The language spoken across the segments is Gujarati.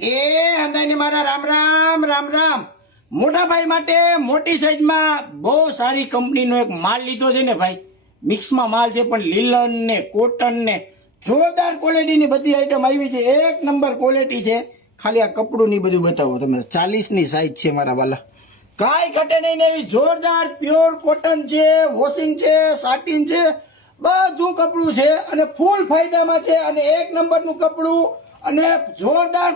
એ હંદાઈને મારા રામ રામ રામ રામ. મોટા ભાઈ માટે મોટી સાઈઝમાં બહુ સારી કંપનીનો એક માલ લીધો છે ને ભાઈ. મિક્સમાં માલ છે પણ લીલન ને કોટન ને જોરદાર ક્વોલિટીની બધી આઈટમ આવી છે. એક નંબર ક્વોલિટી છે. ખાલી આ કપડું ની બધું બતાવો તમે. 40 ની સાઈઝ છે મારા વાલા. કાંઈ ઘટે નહીં ને એવી જોરદાર પ્યોર કોટન છે, વોશિંગ છે, સાટિન છે, બધું કપડું છે અને ફૂલ ફાયદામાં છે અને એક નંબરનું કપડું અને જોરદાર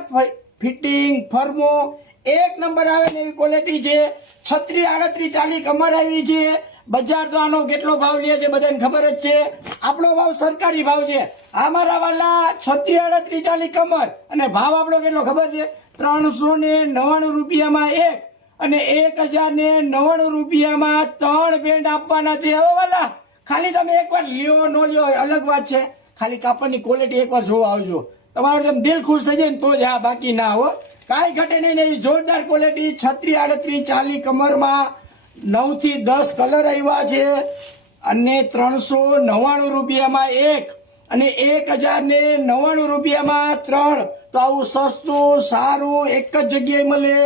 ફિટિંગ ફર્મો એક નંબર આવે ને એવી ક્વોલિટી છે. 36, 38, 40 કમર આવી છે. બજાર તો આનો કેટલો ભાવ લે છે બધાને ખબર જ છે. આપણો ભાવ સરકારી ભાવ છે. અમારા વાલા 36, 38, 40 કમર અને ભાવ આપણો કેટલો ખબર છે? 399 રૂપિયામાં એક અને 1099 રૂપિયામાં 3 પેન્ટ આપવાના છે. હવે વાલા ખાલી તમે એકવાર લ્યો નો લ્યો અલગ વાત છે. ખાલી કાપડની ક્વોલિટી એકવાર જોવા આવજો. તમારું જેમ દિલ ખુશ થઈ જાય ને તો જ. હા, બાકી ના હો. કાંઈ ઘટે નહીં એવી જોરદાર ક્વોલિટી. 36, 38, 40 કમરમાં 9 થી 10 કલર આવ્યા છે અને 399 રૂપિયામાં એક અને 1099 રૂપિયામાં 3. તો આવું સસ્તું સારું એક જ જગ્યાએ મળે.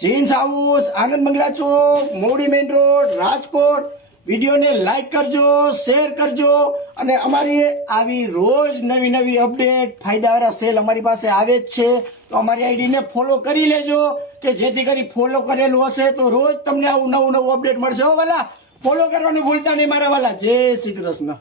જીન્સ હાઉસ, આનંદ બંગલા ચોક, મોવડી મેઇન રોડ, રાજકોટ. વિડીયોને લાઈક કરજો, શેર કરજો અને અમારી આવી રોજ નવી નવી અપડેટ ફાયદાવાળા સેલ અમારી પાસે આવે જ છે. તો અમારી આઈડીને ફોલો કરી લેજો કે જેથી કરી ફોલો કરેલું હશે તો રોજ તમને આવું નવું નવું અપડેટ મળશે. હો વાલા, ફોલો કરવાનું ભૂલતા નહીં મારા વાલા. જય શ્રી કૃષ્ણ.